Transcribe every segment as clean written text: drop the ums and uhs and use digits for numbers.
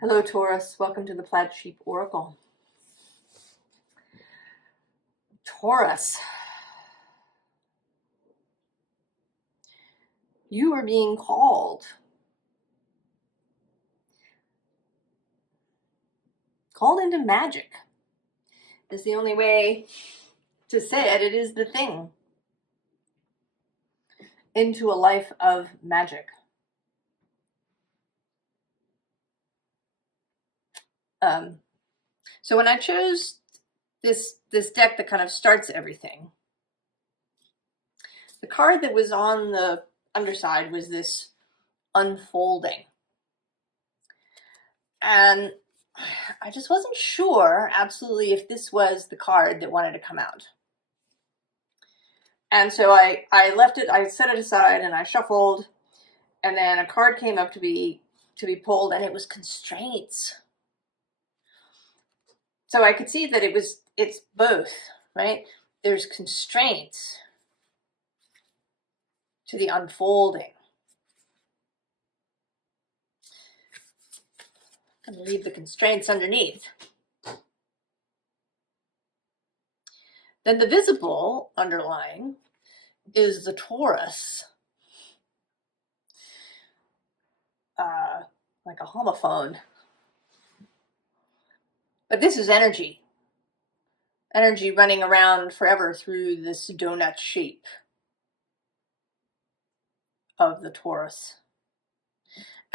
Hello, Taurus. Welcome to the Plaid Sheep Oracle. Taurus, you are being called. Called into magic is the only way to say it. It is the thing. Into a life of magic. So when I chose this deck that kind of starts everything, the card that was on the underside was this unfolding. And I just wasn't sure absolutely if this was the card that wanted to come out. And so I left it, I set it aside and I shuffled, and then a card came up to be pulled, and it was constraints. So I could see that it's both, right? There's constraints to the unfolding. I'm going to leave the constraints underneath. Then the visible underlying is the Taurus, like a homophone. But this is energy. Energy running around forever through this donut shape of the Taurus.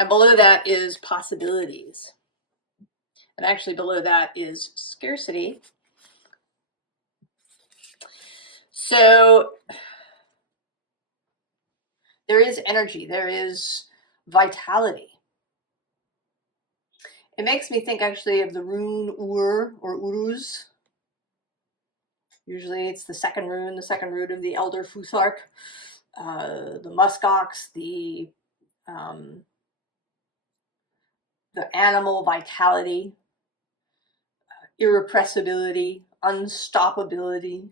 And below that is possibilities. And actually below that is scarcity. So there is energy, there is vitality. It makes me think actually of the rune Ur or Uruz. Usually it's the second rune of the Elder Futhark, the muskox, the animal vitality, irrepressibility, unstoppability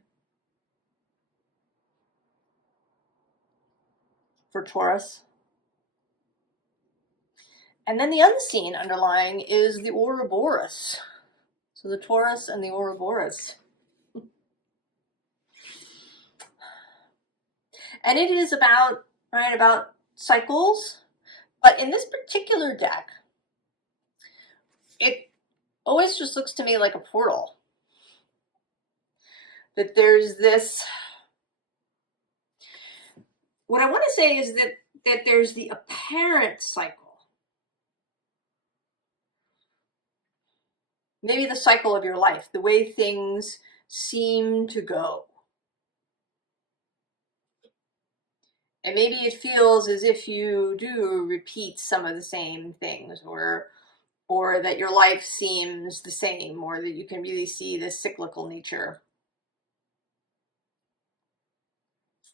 for Taurus. And then the unseen underlying is the Ouroboros. So the Taurus and the Ouroboros. And it is about cycles. But in this particular deck, it always just looks to me like a portal. That there's this, what I want to say is that there's the apparent cycle. Maybe the cycle of your life, the way things seem to go. And maybe it feels as if you do repeat some of the same things, or that your life seems the same, or that you can really see this cyclical nature.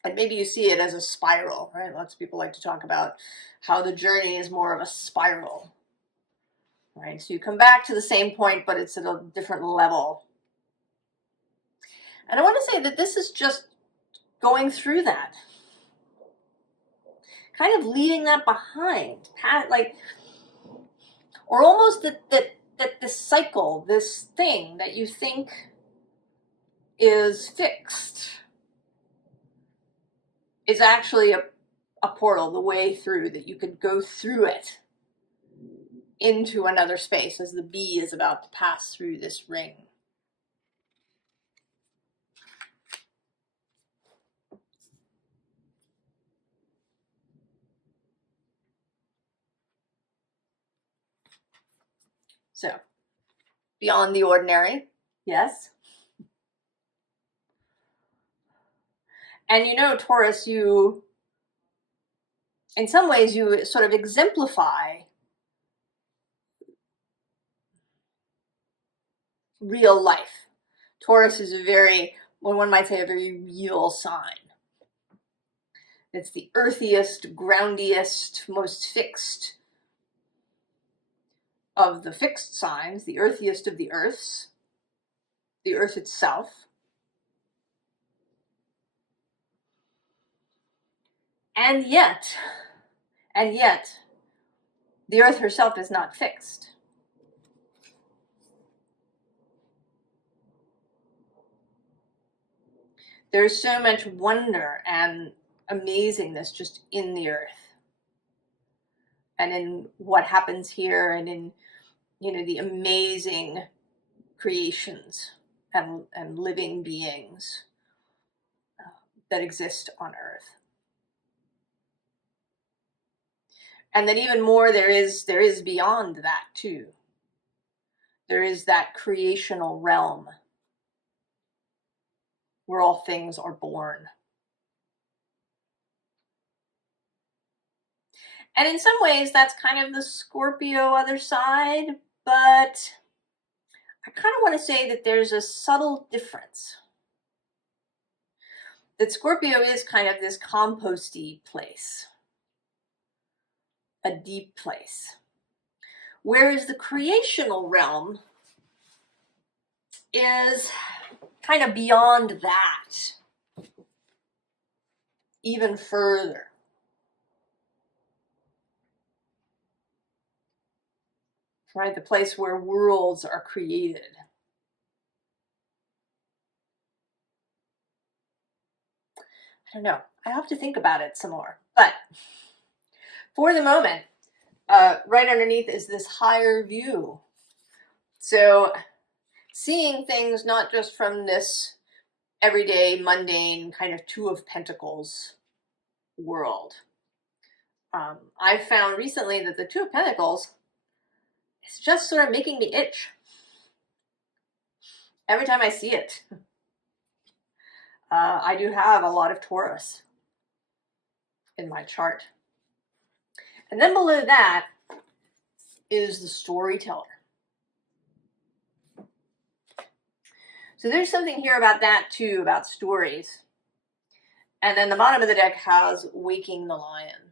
And maybe you see it as a spiral, right? Lots of people like to talk about how the journey is more of a spiral, right? So you come back to the same point, but it's at a different level. And I want to say that this is just going through that. Kind of leaving that behind, like, or almost that this cycle, this thing that you think is fixed, is actually a portal, the way through, that you could go through it into another space as the bee is about to pass through this ring. So, beyond the ordinary, yes. And you know, Taurus, you, in some ways, you sort of exemplify real life. Taurus is a very, well, one might say, a very real sign. It's the earthiest, groundiest, most fixed of the fixed signs, the earthiest of the earths, the earth itself. And yet, the earth herself is not fixed. There's so much wonder and amazingness just in the earth and in what happens here, and in, you know, the amazing creations and living beings that exist on earth. And then even more, there is beyond that too. There is that creational realm where all things are born. And in some ways, that's kind of the Scorpio other side, but I kind of want to say that there's a subtle difference. That Scorpio is kind of this composty place, a deep place. Whereas the creational realm is kind of beyond that, even further. Right? The place where worlds are created. I don't know. I have to think about it some more. But for the moment, right underneath is this higher view. So seeing things not just from this everyday, mundane kind of Two of Pentacles world. I found recently that the Two of Pentacles is just sort of making me itch every time I see it. I do have a lot of Taurus in my chart. And then below that is the storyteller. So there's something here about that too, about stories. And then the bottom of the deck has Waking the Lion.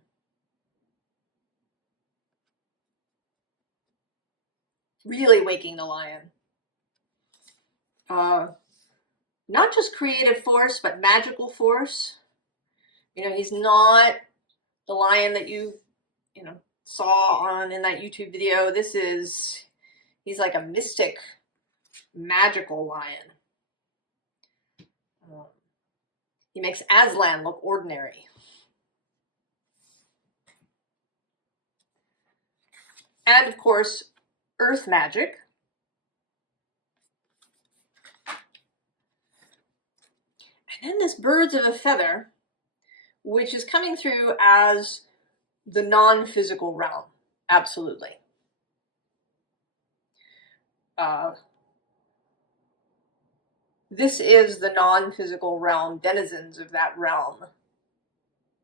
Really waking the lion. Not just creative force, but magical force. You know, he's not the lion that you saw on in that YouTube video. He's like a mystic, magical lion. He makes Aslan look ordinary. And of course, earth magic. And then this birds of a feather, which is coming through as the non-physical realm. Absolutely. This is the non-physical realm, denizens of that realm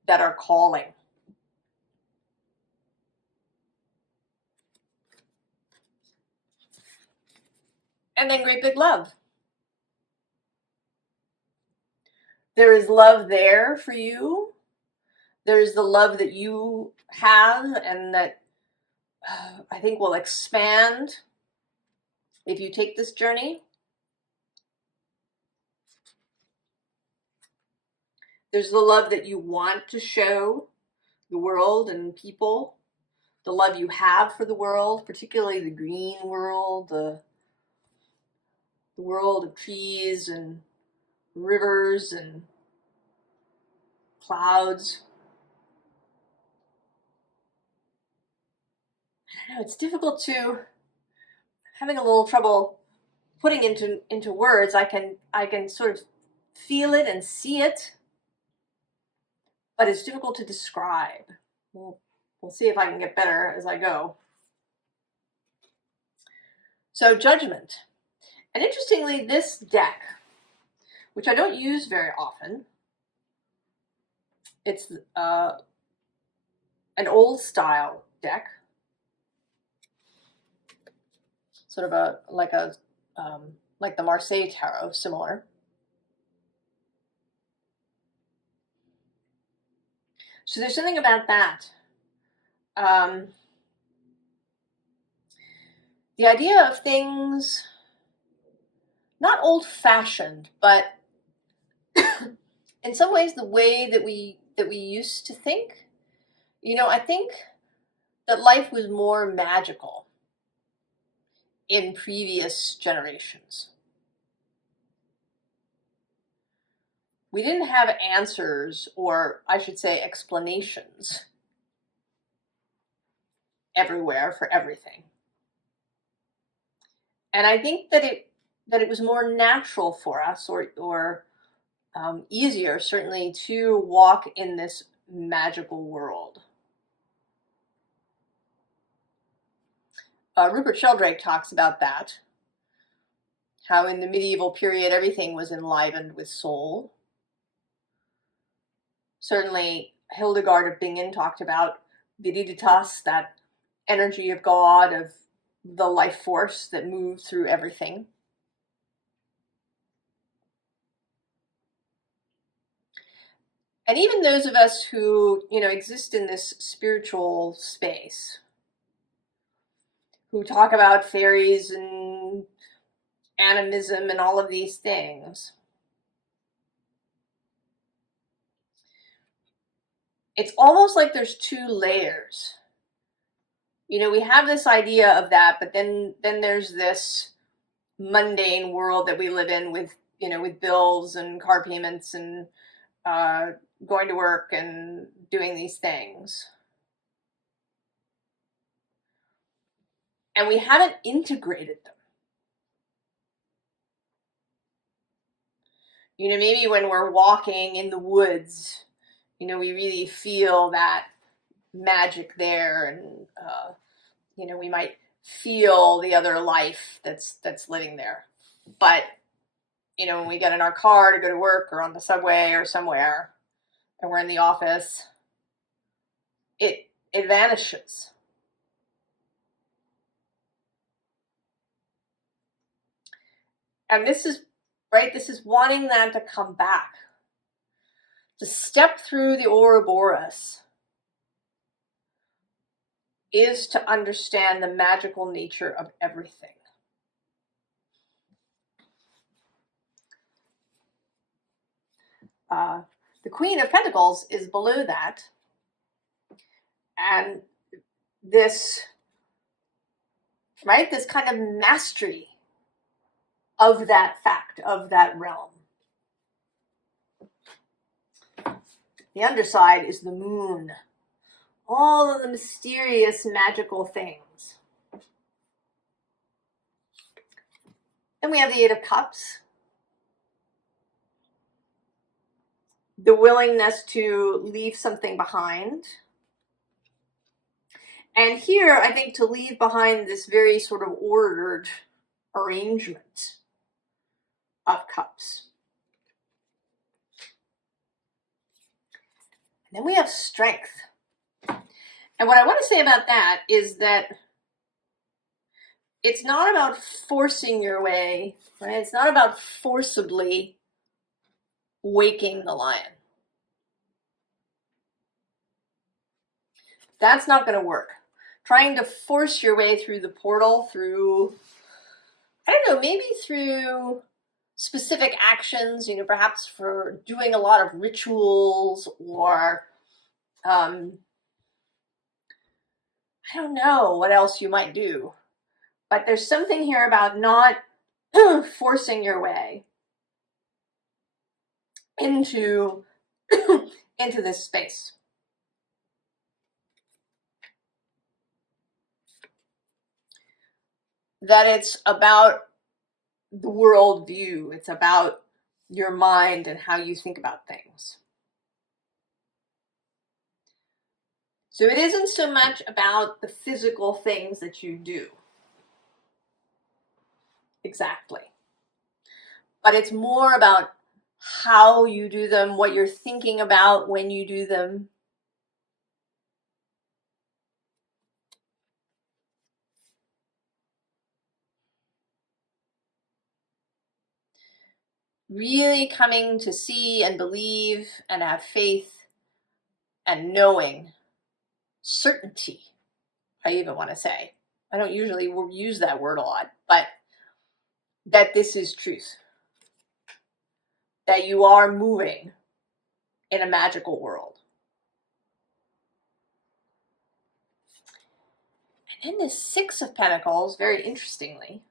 that are calling. And then great big love. There is love there for you. There's the love that you have and that I think will expand if you take this journey. There's the love that you want to show the world and people, the love you have for the world, particularly the green world, the world of trees and rivers and clouds. I don't know, it's difficult to, having a little trouble putting into words. I can sort of feel it and see it, but it's difficult to describe. We'll see if I can get better as I go. So Judgment. And interestingly, this deck, which I don't use very often, it's an old style deck, sort of like the Marseille Tarot, similar. So there's something about that. The idea of things not old-fashioned, but in some ways the way that we used to think. You know, I think that life was more magical in previous generations. we didn't have answers, or I should say explanations, everywhere for everything. And I think that it was more natural for us, or easier, certainly, to walk in this magical world. Rupert Sheldrake talks about that, how in the medieval period everything was enlivened with soul. Certainly, Hildegard of Bingen talked about viriditas, that energy of God, of the life force that moved through everything. And even those of us who, exist in this spiritual space, who talk about fairies and animism and all of these things, it's almost like there's two layers. We have this idea of that, but then there's this mundane world that we live in with, with bills and car payments and going to work and doing these things. And we haven't integrated them. Maybe when we're walking in the woods, we really feel that magic there, and we might feel the other life that's living there. But when we get in our car to go to work, or on the subway or somewhere, and we're in the office, it vanishes. And this is wanting that to come back, to step through the Ouroboros, is to understand the magical nature of everything. The Queen of Pentacles is below that, and this kind of mastery of that fact, of that realm. The underside is the moon, all of the mysterious, magical things. Then we have the Eight of Cups, the willingness to leave something behind. And here, I think, to leave behind this very sort of ordered arrangement of cups. And then we have strength. And what I want to say about that is that it's not about forcing your way, right? It's not about forcibly waking the lion. That's not going to work. Trying to force your way through the portal, through, I don't know, maybe through specific actions, perhaps for doing a lot of rituals, or I don't know what else you might do. But there's something here about not forcing your way into this space. That it's about the world view. It's about your mind and how you think about things. So it isn't so much about the physical things that you do. Exactly. But it's more about how you do them, what you're thinking about when you do them. Really coming to see and believe and have faith and knowing, certainty, I even want to say. I don't usually use that word a lot, but that this is truth. That you are moving in a magical world. And in this Six of Pentacles, very interestingly,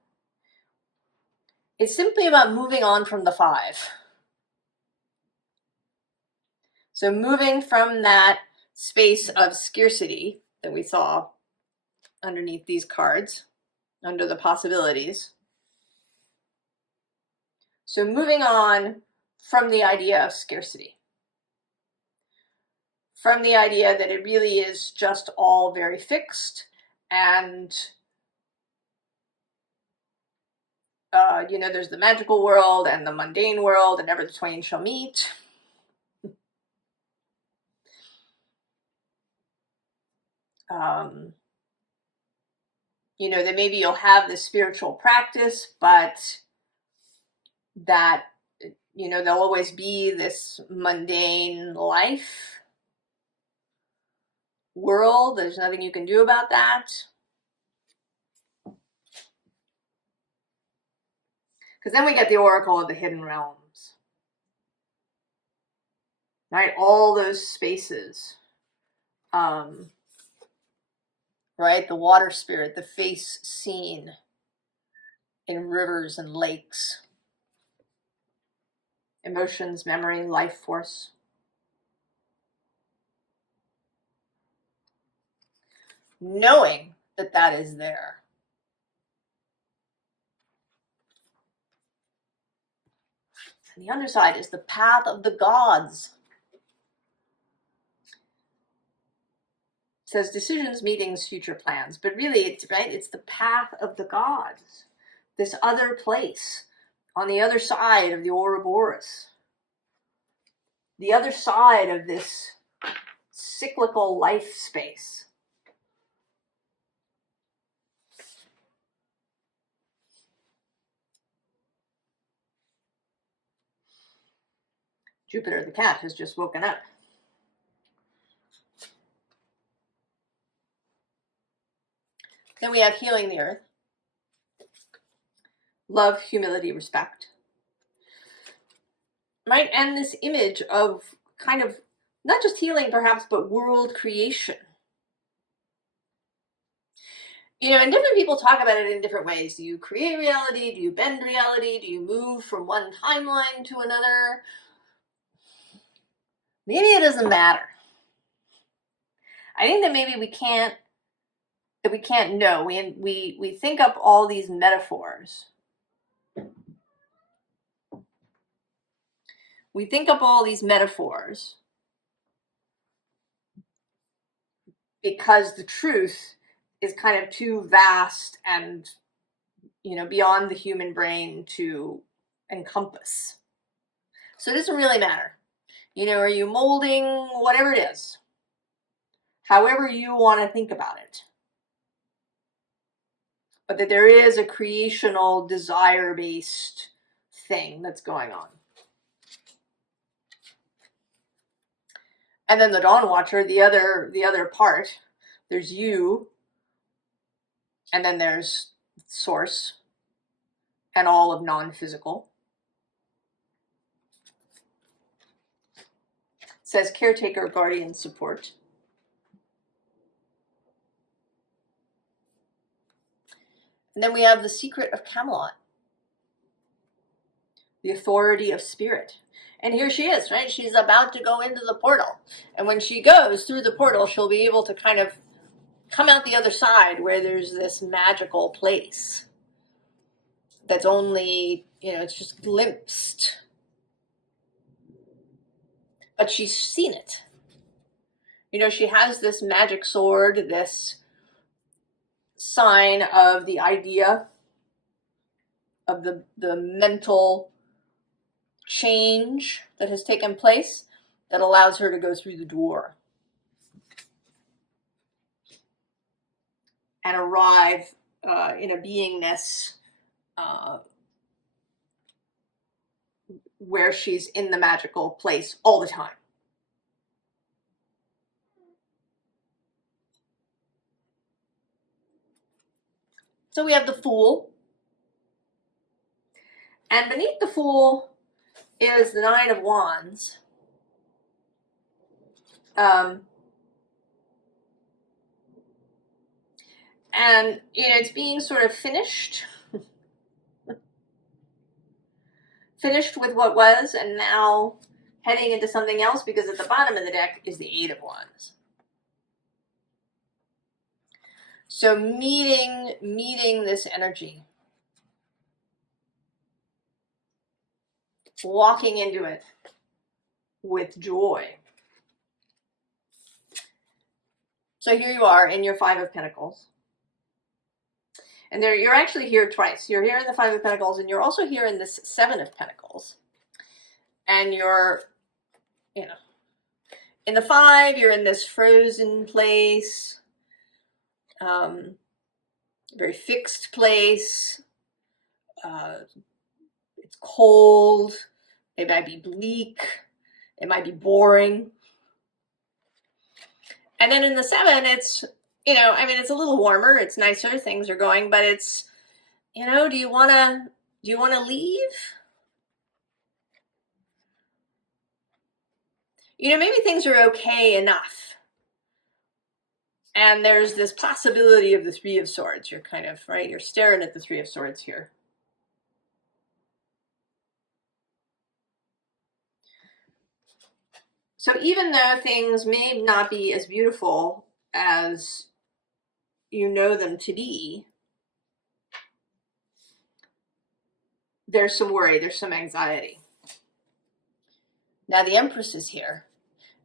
it's simply about moving on from the Five. So moving from that space of scarcity that we saw underneath these cards, under the possibilities. So moving on from the idea of scarcity, from the idea that it really is just all very fixed and there's the magical world and the mundane world, and never the twain shall meet. That maybe you'll have this spiritual practice, but that, there'll always be this mundane life world. There's nothing you can do about that. Because then we get the Oracle of the Hidden Realms. Right? All those spaces. Right? The water spirit, the face seen in rivers and lakes. Emotions, memory, life force. Knowing that that is there. And the underside is the path of the gods. It says decisions, meetings, future plans, but really it's the path of the gods. This other place on the other side of the Ouroboros. The other side of this cyclical life space. Jupiter the cat has just woken up. Then we have healing the earth. Love, humility, respect. Right? And this image of kind of not just healing perhaps, but world creation. And different people talk about it in different ways. Do you create reality? Do you bend reality? Do you move from one timeline to another? Maybe it doesn't matter. I think that maybe we can't know. We think up all these metaphors. We think up all these metaphors because the truth is kind of too vast and, beyond the human brain to encompass. So it doesn't really matter. Are you molding whatever it is? However you want to think about it. But that there is a creational, desire-based thing that's going on. And then the Dawn Watcher, the other part, there's you, and then there's Source, and all of non-physical. It says caretaker, guardian, support. And then we have the secret of Camelot, the authority of spirit. And here she is, right? She's about to go into the portal. And when she goes through the portal, she'll be able to kind of come out the other side where there's this magical place that's only, it's just glimpsed. But she's seen it. She has this magic sword, this sign of the idea of the mental change that has taken place that allows her to go through the door and arrive in a beingness where she's in the magical place all the time. So we have the Fool. And beneath the Fool is the Nine of Wands. And, it's being sort of finished. Finished with what was, and now heading into something else, because at the bottom of the deck is the Eight of Wands. So meeting this energy, walking into it with joy. So here you are in your Five of Pentacles. And there, you're actually here twice. You're here in the Five of Pentacles, and you're also here in this Seven of Pentacles. And you're, you know, in the Five, you're in this frozen place, very fixed place. It's cold. It might be bleak. It might be boring. And then in the Seven, it's, you know, I mean, it's a little warmer. It's nicer. Things are going, but it's, you know, do you want to leave? You know, maybe things are okay enough. And there's this possibility of the Three of Swords. You're kind of, right, you're staring at the Three of Swords here. So even though things may not be as beautiful as you know them to be, there's some worry, there's some anxiety. Now the Empress is here,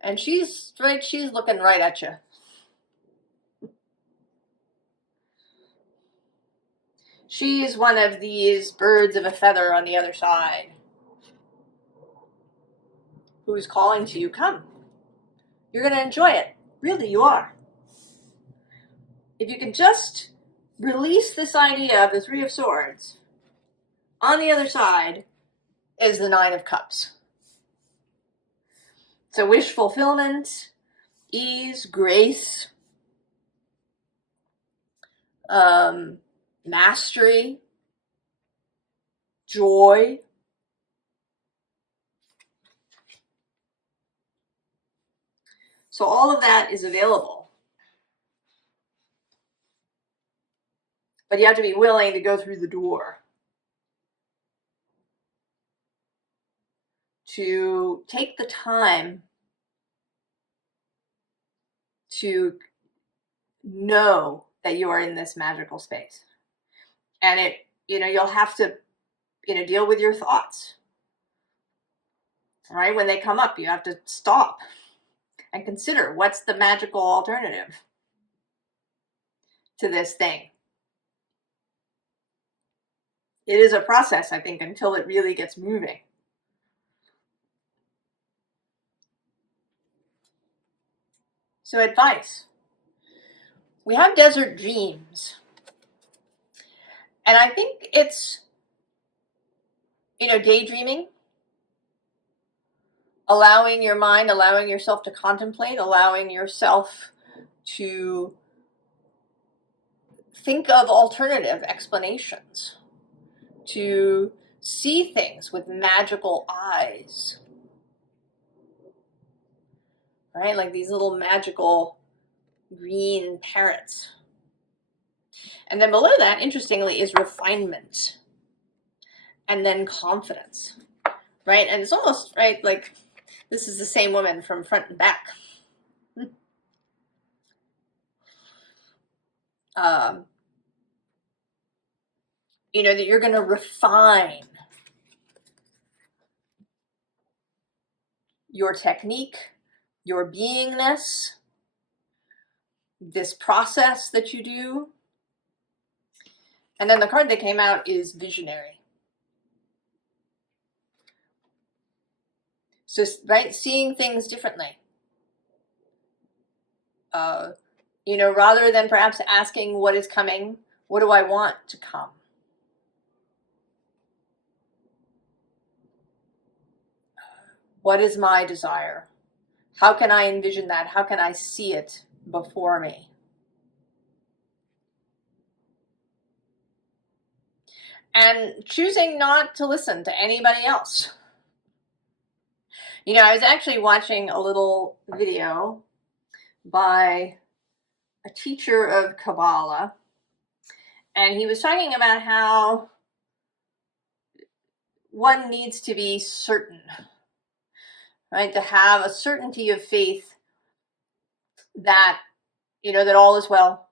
and she's looking right at you. She's one of these birds of a feather on the other side, who's calling to you, come. You're going to enjoy it. Really, you are. If you can just release this idea of the Three of Swords, on the other side is the Nine of Cups. So wish fulfillment, ease, grace, mastery, joy. So all of that is available. But you have to be willing to go through the door. To take the time to know that you are in this magical space. And it, you know, you'll have to, you know, deal with your thoughts. Right? When they come up, you have to stop and consider, what's the magical alternative to this thing? It is a process, I think, until it really gets moving. So advice. We have desert dreams. And I think it's, you know, daydreaming, allowing your mind, allowing yourself to contemplate, allowing yourself to think of alternative explanations, to see things with magical eyes, right? Like these little magical green parrots. And then below that, interestingly, is refinement. And then confidence, right? And it's almost, right, like this is the same woman from front and back. You know, that you're going to refine your technique, your beingness, this process that you do. And then the card that came out is visionary. So, right, seeing things differently. You know, rather than perhaps asking what is coming, what do I want to come? What is my desire? How can I envision that? How can I see it before me? And choosing not to listen to anybody else. You know, I was actually watching a little video by a teacher of Kabbalah, and he was talking about how one needs to be certain right? To have a certainty of faith that, you know, that all is well,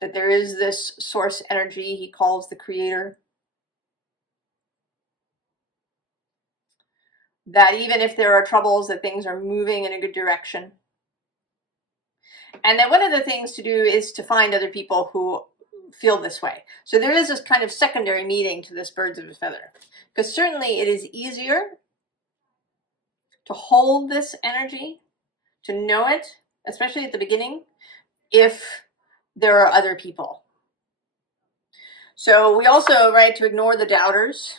that there is this source energy he calls the creator, that even if there are troubles, that things are moving in a good direction. And then one of the things to do is to find other people who feel this way. So there is this kind of secondary meaning to this birds of a feather, because certainly it is easier to hold this energy, to know it, especially at the beginning, if there are other people. So we also, right, to ignore the doubters,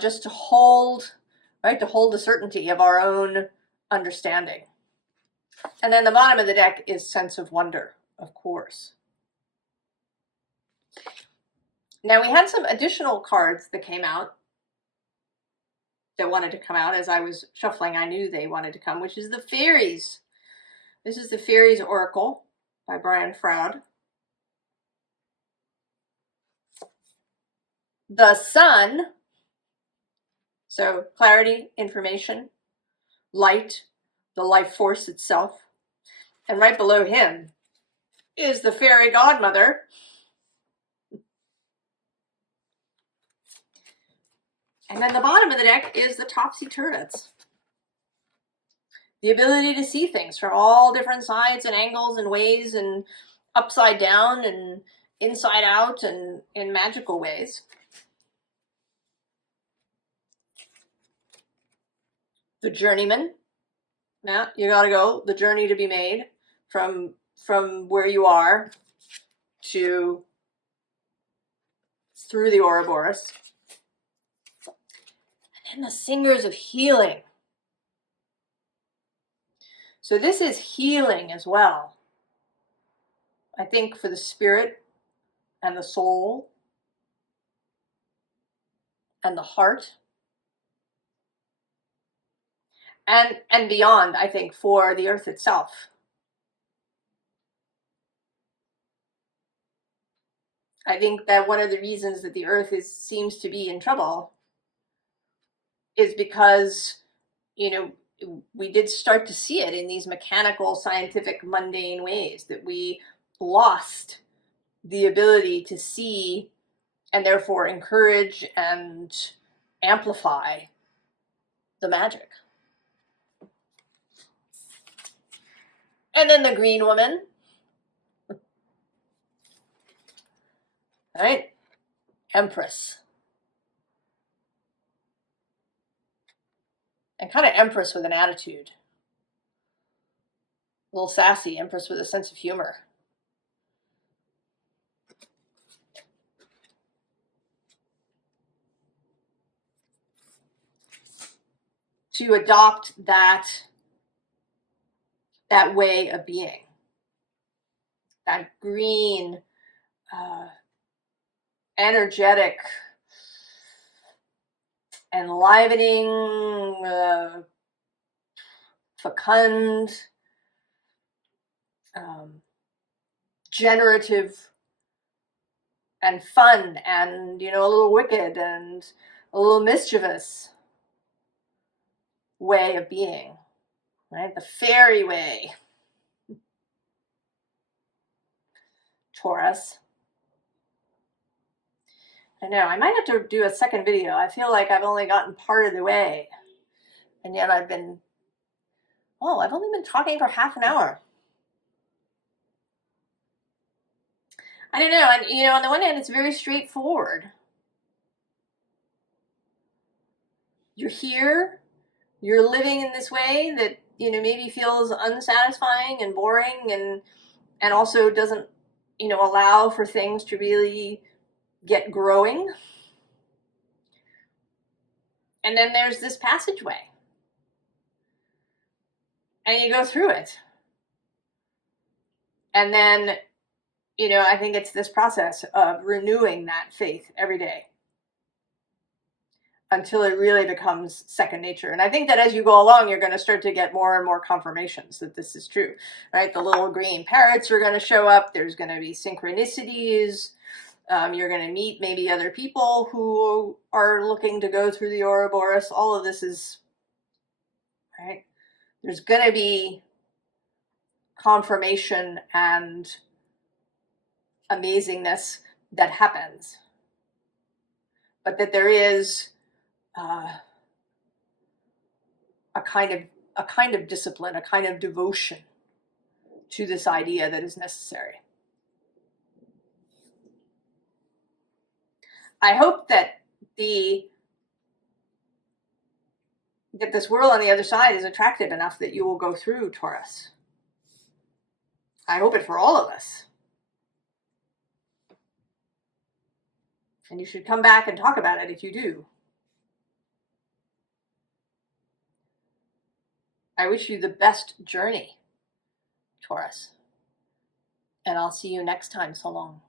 just to hold, right, to hold the certainty of our own understanding. And then the bottom of the deck is sense of wonder, of course. Now we had some additional cards that came out, that wanted to come out as I was shuffling. I knew they wanted to come, which is the Fairies. This is the Fairies Oracle by Brian Froud. The Sun, so clarity, information, light, the life force itself. And right below him is the fairy godmother. And then the bottom of the deck is the Topsy-Turvets. The ability to see things from all different sides and angles and ways, and upside down and inside out and in magical ways. The Journeyman. Now you gotta go, the journey to be made from where you are to through the Ouroboros. And the Singers of Healing. So this is healing as well, I think, for the spirit and the soul and the heart, and beyond, I think, for the earth itself. I think that one of the reasons that the earth seems to be in trouble is because, you know, we did start to see it in these mechanical, scientific, mundane ways, that we lost the ability to see and therefore encourage and amplify the magic. And then the Green Woman, right? Empress. And kind of Empress with an attitude. A little sassy, Empress with a sense of humor. To adopt that way of being. That green, energetic, enlivening, fecund, generative, and fun, and, you know, a little wicked and a little mischievous way of being, right? The fairy way. Taurus. I know, I might have to do a second video. I feel like I've only gotten part of the way, and yet I've only been talking for half an hour. I don't know, and, you know, on the one hand, it's very straightforward. You're here, you're living in this way that, you know, maybe feels unsatisfying and boring, and also doesn't, you know, allow for things to really get growing. And then there's this passageway, and you go through it. And then, you know, I think it's this process of renewing that faith every day until it really becomes second nature. And I think that as you go along, you're going to start to get more and more confirmations that this is true, right? The little green parrots are going to show up. There's going to be synchronicities. You're going to meet maybe other people who are looking to go through the Ouroboros. All of this is, right? There's going to be confirmation and amazingness that happens, but that there is a kind of discipline, a kind of devotion to this idea that is necessary. I hope that this world on the other side is attractive enough that you will go through, Taurus. I hope it for all of us. And you should come back and talk about it if you do. I wish you the best journey, Taurus. And I'll see you next time. So long.